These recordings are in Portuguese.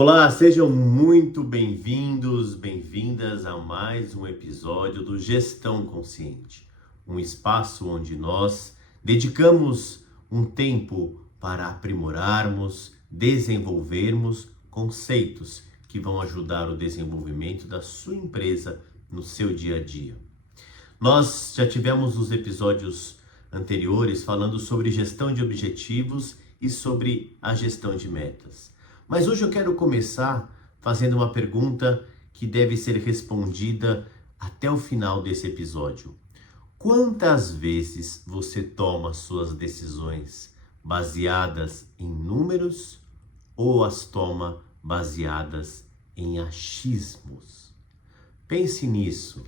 Olá, sejam muito bem-vindos, bem-vindas a mais um episódio do Gestão Consciente, um espaço onde nós dedicamos um tempo para aprimorarmos, desenvolvermos conceitos que vão ajudar o desenvolvimento da sua empresa no seu dia a dia. Nós já tivemos os episódios anteriores falando sobre gestão de objetivos e sobre a gestão de metas. Mas hoje eu quero começar fazendo uma pergunta que deve ser respondida até o final desse episódio. Quantas vezes você toma suas decisões baseadas em números ou as toma baseadas em achismos? Pense nisso.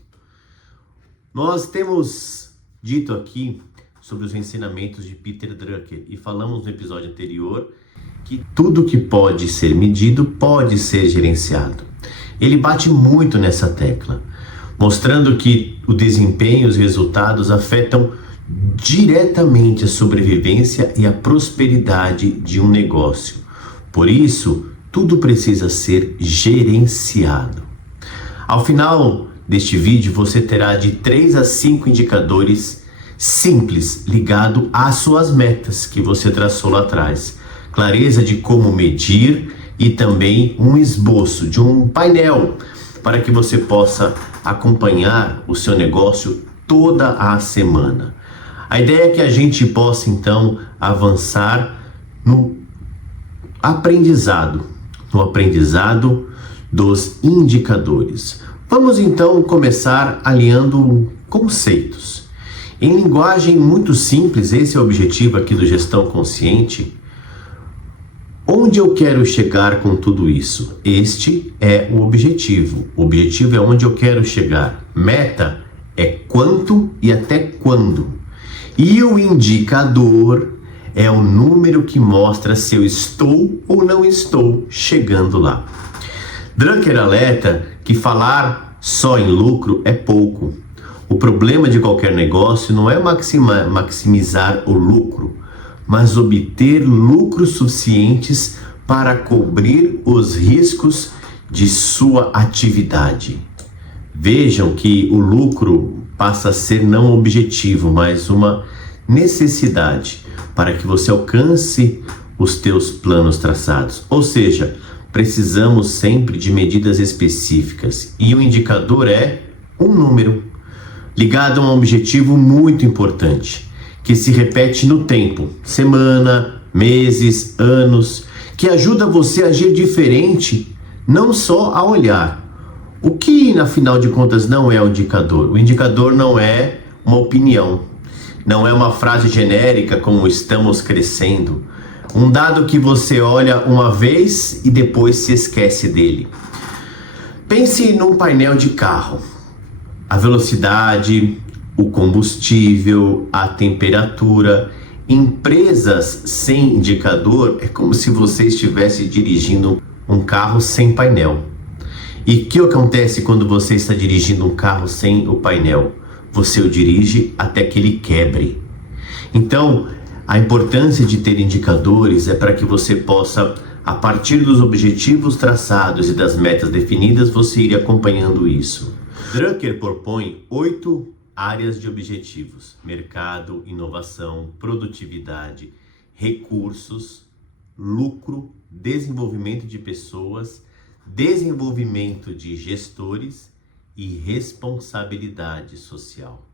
Nós temos dito aqui sobre os ensinamentos de Peter Drucker e falamos no episódio anterior que tudo que pode ser medido pode ser gerenciado. Ele bate muito nessa tecla, mostrando que o desempenho e os resultados afetam diretamente a sobrevivência e a prosperidade de um negócio. Por isso, tudo precisa ser gerenciado. Ao final deste vídeo, você terá de 3 a 5 indicadores simples ligados às suas metas que você traçou lá atrás. Clareza de como medir e também um esboço de um painel para que você possa acompanhar o seu negócio toda a semana. A ideia é que a gente possa então avançar no aprendizado dos indicadores. Vamos então começar alinhando conceitos. Em linguagem muito simples, esse é o objetivo aqui do Gestão Consciente. Onde eu quero chegar com tudo isso? Este é o objetivo. O objetivo é onde eu quero chegar. Meta é quanto e até quando. E o indicador é o número que mostra se eu estou ou não estou chegando lá. Drucker alerta que falar só em lucro é pouco. O problema de qualquer negócio não é maximizar o lucro, mas obter lucros suficientes para cobrir os riscos de sua atividade. Vejam que o lucro passa a ser não objetivo, mas uma necessidade para que você alcance os teus planos traçados. Ou seja, precisamos sempre de medidas específicas e o indicador é um número ligado a um objetivo muito importante, que se repete no tempo, semana, meses, anos, que ajuda você a agir diferente, não só a olhar. O que, afinal de contas, não é o indicador? O indicador não é uma opinião, não é uma frase genérica como estamos crescendo, um dado que você olha uma vez e depois se esquece dele. Pense num painel de carro. A velocidade, o combustível, a temperatura. Empresas sem indicador é como se você estivesse dirigindo um carro sem painel. E o que acontece quando você está dirigindo um carro sem o painel? Você o dirige até que ele quebre. Então, a importância de ter indicadores é para que você possa, a partir dos objetivos traçados e das metas definidas, você ir acompanhando isso. Drucker propõe 8 áreas de objetivos: mercado, inovação, produtividade, recursos, lucro, desenvolvimento de pessoas, desenvolvimento de gestores e responsabilidade social.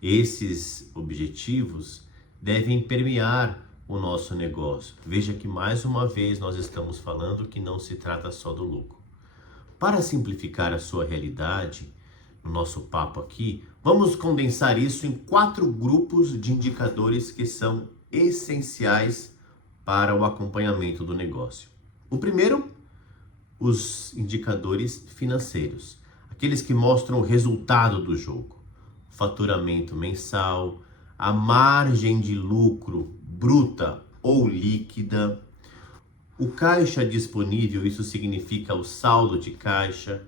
Esses objetivos devem permear o nosso negócio. Veja que mais uma vez nós estamos falando que não se trata só do lucro. Para simplificar a sua realidade, no nosso papo aqui, vamos condensar isso em 4 grupos de indicadores que são essenciais para o acompanhamento do negócio. O primeiro, os indicadores financeiros, aqueles que mostram o resultado do jogo, faturamento mensal, a margem de lucro bruta ou líquida, o caixa disponível, isso significa o saldo de caixa,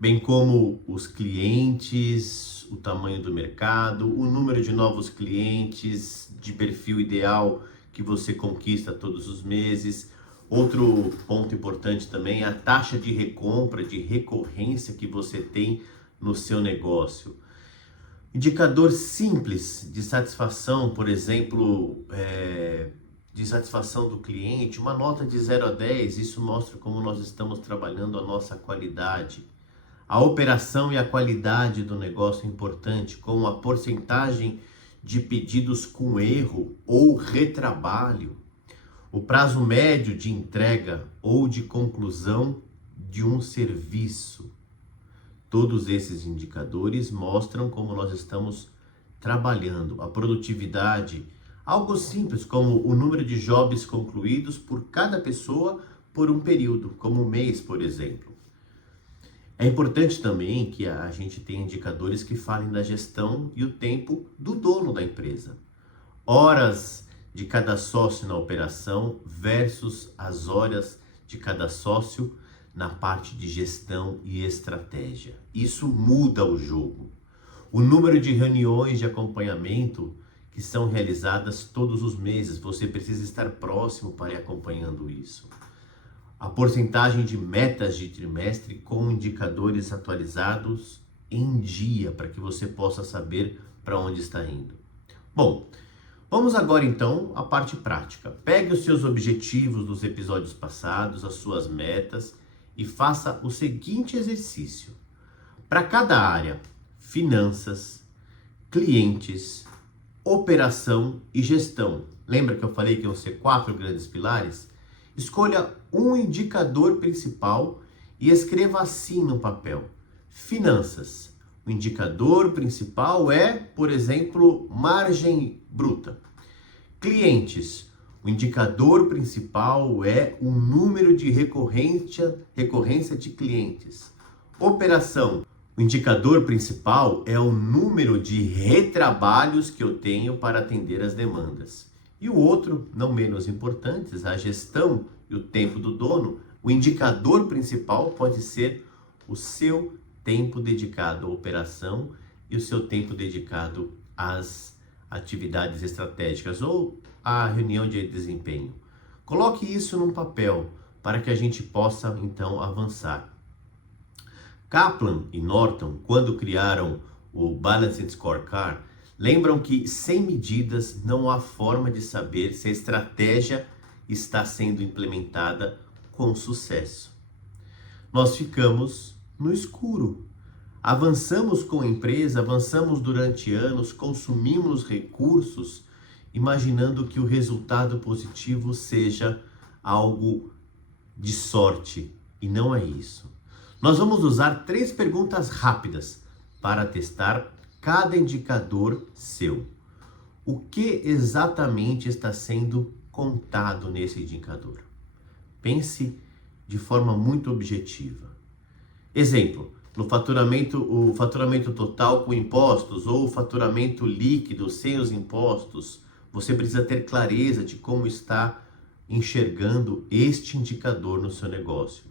bem como os clientes, o tamanho do mercado, o número de novos clientes de perfil ideal que você conquista todos os meses, Outro ponto importante também é a taxa de recompra, de recorrência que você tem no seu negócio. Indicador simples de satisfação, por exemplo, de satisfação do cliente, uma nota de 0 a 10, isso mostra como nós estamos trabalhando a nossa qualidade. A operação e a qualidade do negócio é importante, como a porcentagem de pedidos com erro ou retrabalho, o prazo médio de entrega ou de conclusão de um serviço. Todos esses indicadores mostram como nós estamos trabalhando. A produtividade, algo simples como o número de jobs concluídos por cada pessoa por um período, como um mês, por exemplo. É importante também que a gente tenha indicadores que falem da gestão e o tempo do dono da empresa. Horas de cada sócio na operação versus as horas de cada sócio na parte de gestão e estratégia. Isso muda o jogo. O número de reuniões de acompanhamento que são realizadas todos os meses, você precisa estar próximo para ir acompanhando isso. A porcentagem de metas de trimestre com indicadores atualizados em dia, para que você possa saber para onde está indo. Bom, vamos agora então à parte prática. Pegue os seus objetivos dos episódios passados, as suas metas, e faça o seguinte exercício. Para cada área, finanças, clientes, operação e gestão. Lembra que eu falei que iam ser 4 grandes pilares? Escolha um indicador principal e escreva assim no papel. Finanças. O indicador principal é, por exemplo, margem bruta. Clientes. O indicador principal é o número de recorrência de clientes. Operação. O indicador principal é o número de retrabalhos que eu tenho para atender as demandas. E o outro, não menos importante, a gestão e o tempo do dono. O indicador principal pode ser o seu tempo dedicado à operação e o seu tempo dedicado às atividades estratégicas ou à reunião de desempenho. Coloque isso num papel para que a gente possa então avançar. Kaplan e Norton, quando criaram o Balanced Scorecard, lembram que sem medidas não há forma de saber se a estratégia está sendo implementada com sucesso. Nós ficamos no escuro. Avançamos com a empresa, avançamos durante anos, consumimos recursos, imaginando que o resultado positivo seja algo de sorte, e não é isso. Nós vamos usar 3 perguntas rápidas para testar cada indicador seu. O que exatamente está sendo contado nesse indicador? Pense de forma muito objetiva. Exemplo, no faturamento, o faturamento total com impostos ou o faturamento líquido sem os impostos, você precisa ter clareza de como está enxergando este indicador no seu negócio.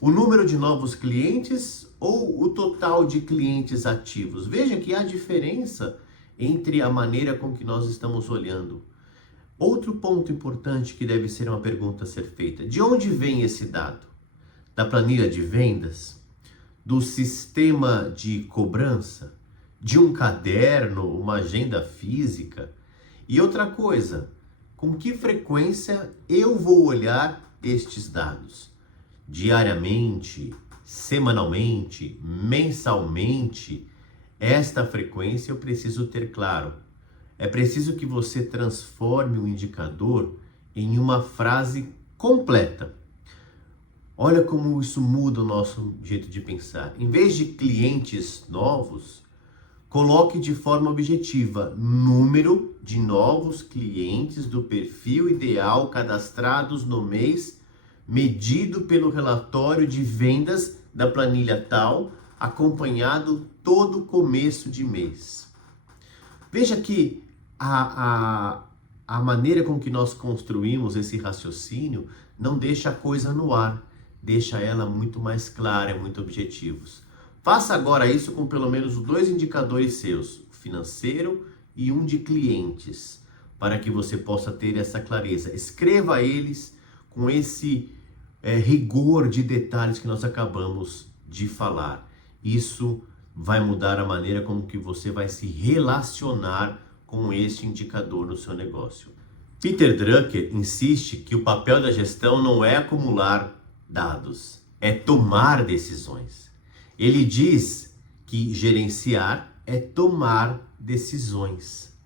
O número de novos clientes ou o total de clientes ativos? Veja que há diferença entre a maneira com que nós estamos olhando. Outro ponto importante que deve ser uma pergunta a ser feita: de onde vem esse dado? Da planilha de vendas? Do sistema de cobrança? De um caderno, uma agenda física? E outra coisa, com que frequência eu vou olhar estes dados? Diariamente, semanalmente, mensalmente? Esta frequência eu preciso ter claro. É preciso que você transforme o indicador em uma frase completa. Olha como isso muda o nosso jeito de pensar. Em vez de clientes novos, coloque de forma objetiva número de novos clientes do perfil ideal cadastrados no mês, medido pelo relatório de vendas da planilha tal, acompanhado todo começo de mês. Veja que a maneira com que nós construímos esse raciocínio não deixa a coisa no ar, deixa ela muito mais clara, muito objetivos. Faça agora isso com pelo menos 2 indicadores seus, o financeiro e um de clientes, para que você possa ter essa clareza. Escreva eles com esse rigor de detalhes que nós acabamos de falar. Isso vai mudar a maneira como que você vai se relacionar com este indicador no seu negócio. Peter Drucker insiste que o papel da gestão não é acumular dados, é tomar decisões. Ele diz que gerenciar é tomar decisões.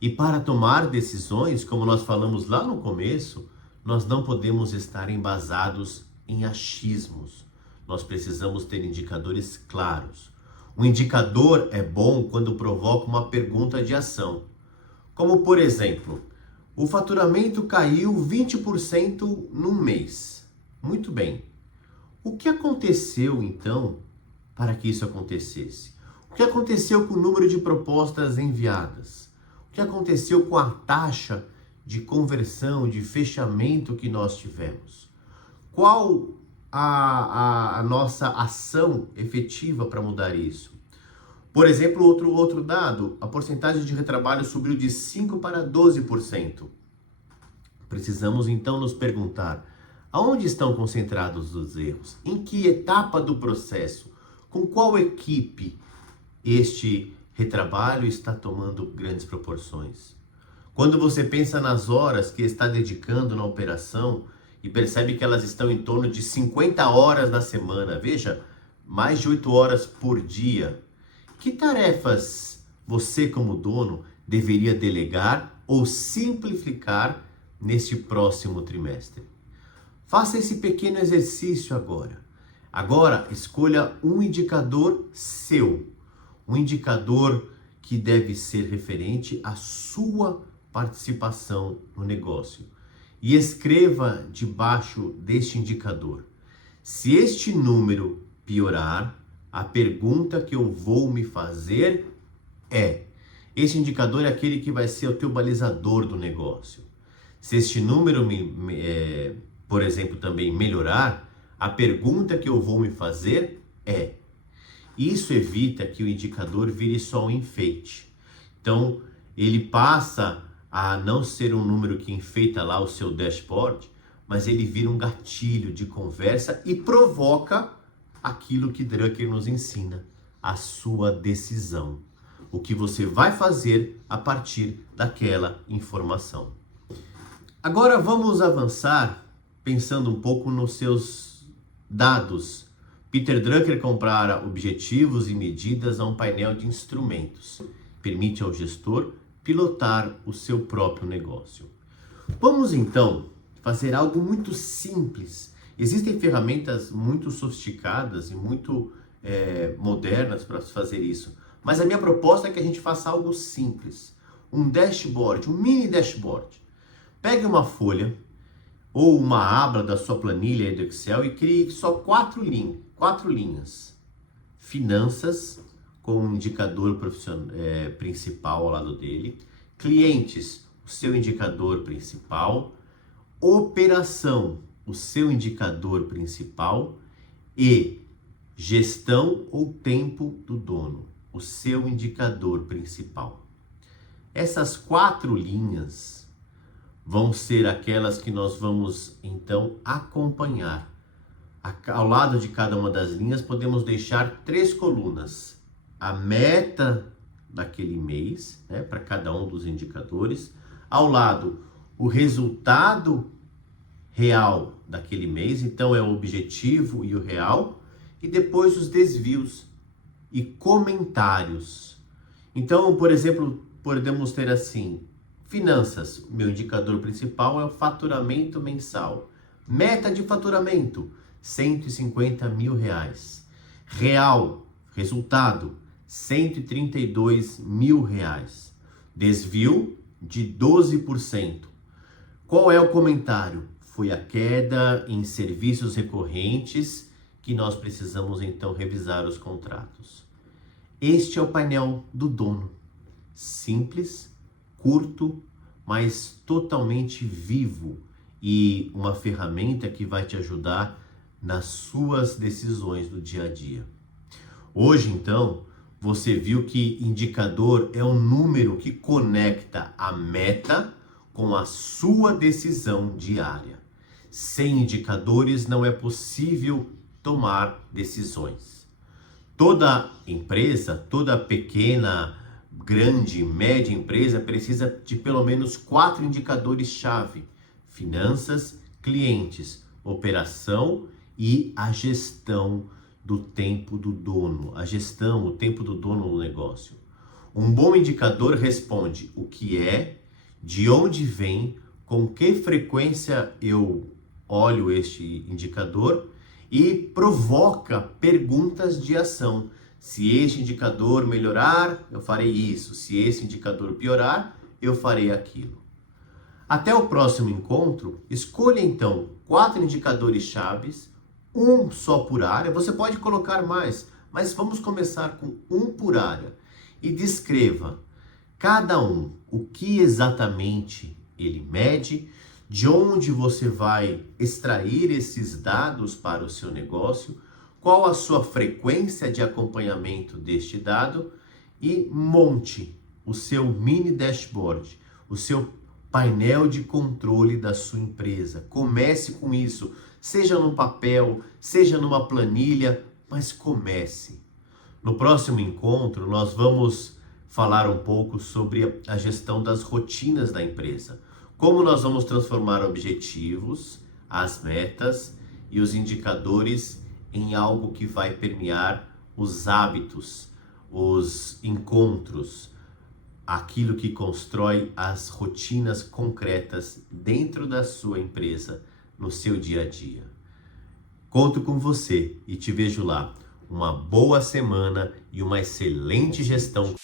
E para tomar decisões, como nós falamos lá no começo, nós não podemos estar embasados em achismos. Nós precisamos ter indicadores claros. O indicador é bom quando provoca uma pergunta de ação. Como, por exemplo, o faturamento caiu 20% num mês. Muito bem. O que aconteceu, então, para que isso acontecesse? O que aconteceu com o número de propostas enviadas? O que aconteceu com a taxa de conversão, de fechamento que nós tivemos? Qual a nossa ação efetiva para mudar isso? Por exemplo, outro dado, a porcentagem de retrabalho subiu de 5% para 12%. Precisamos então nos perguntar, aonde estão concentrados os erros? Em que etapa do processo? Com qual equipe este retrabalho está tomando grandes proporções? Quando você pensa nas horas que está dedicando na operação e percebe que elas estão em torno de 50 horas na semana, veja, mais de 8 horas por dia, que tarefas você como dono deveria delegar ou simplificar neste próximo trimestre? Faça esse pequeno exercício agora. Agora, escolha um indicador seu, um indicador que deve ser referente à sua participação no negócio. E escreva debaixo deste indicador: se este número piorar, a pergunta que eu vou me fazer é: este indicador é aquele que vai ser o teu balizador do negócio. Se este número, por exemplo, também melhorar, a pergunta que eu vou me fazer é... Isso evita que o indicador vire só um enfeite. Então, ele passa a não ser um número que enfeita lá o seu dashboard, mas ele vira um gatilho de conversa e provoca aquilo que Drucker nos ensina, a sua decisão. O que você vai fazer a partir daquela informação. Agora vamos avançar pensando um pouco nos seus dados. Peter Drucker compara objetivos e medidas a um painel de instrumentos. Permite ao gestor pilotar o seu próprio negócio. Vamos então fazer algo muito simples. Existem ferramentas muito sofisticadas e muito modernas para fazer isso. Mas a minha proposta é que a gente faça algo simples. Um dashboard, um mini dashboard. Pegue uma folha ou uma aba da sua planilha do Excel e crie só 4 linhas. Finanças, com um indicador principal ao lado dele. Clientes, o seu indicador principal. Operação, o seu indicador principal. E gestão ou tempo do dono, o seu indicador principal. Essas 4 linhas vão ser aquelas que nós vamos então acompanhar. Ao lado de cada uma das linhas podemos deixar 3 colunas. A meta daquele mês, para cada um dos indicadores. Ao lado, o resultado real daquele mês, então é o objetivo e o real. E depois os desvios e comentários. Então, por exemplo, podemos ter assim: finanças, meu indicador principal é o faturamento mensal. Meta de faturamento, R$150 mil. Real, resultado, R$132 mil. Desvio de 12%. Qual é o comentário? Foi a queda em serviços recorrentes que nós precisamos então revisar os contratos. Este é o painel do dono. Simples, curto, mas totalmente vivo e uma ferramenta que vai te ajudar nas suas decisões do dia a dia. Hoje, então, você viu que indicador é um número que conecta a meta com a sua decisão diária. Sem indicadores não é possível tomar decisões. Toda empresa, toda pequena, grande, média empresa precisa de pelo menos 4 indicadores-chave: finanças, clientes, operação e a gestão do tempo do dono, o tempo do dono do negócio. Um bom indicador responde o que é, de onde vem, com que frequência eu olho este indicador e provoca perguntas de ação. Se este indicador melhorar, eu farei isso. Se esse indicador piorar, eu farei aquilo. Até o próximo encontro, escolha então 4 indicadores chaves, um só por área. Você pode colocar mais, mas vamos começar com um por área. E descreva cada um, o que exatamente ele mede, de onde você vai extrair esses dados para o seu negócio, qual a sua frequência de acompanhamento deste dado e monte o seu mini dashboard, o seu painel de controle da sua empresa. Comece com isso, seja num papel, seja numa planilha, mas comece. No próximo encontro, nós vamos falar um pouco sobre a gestão das rotinas da empresa. Como nós vamos transformar objetivos, as metas e os indicadores em algo que vai permear os hábitos, os encontros, aquilo que constrói as rotinas concretas dentro da sua empresa, no seu dia a dia. Conto com você e te vejo lá. Uma boa semana e uma excelente gestão.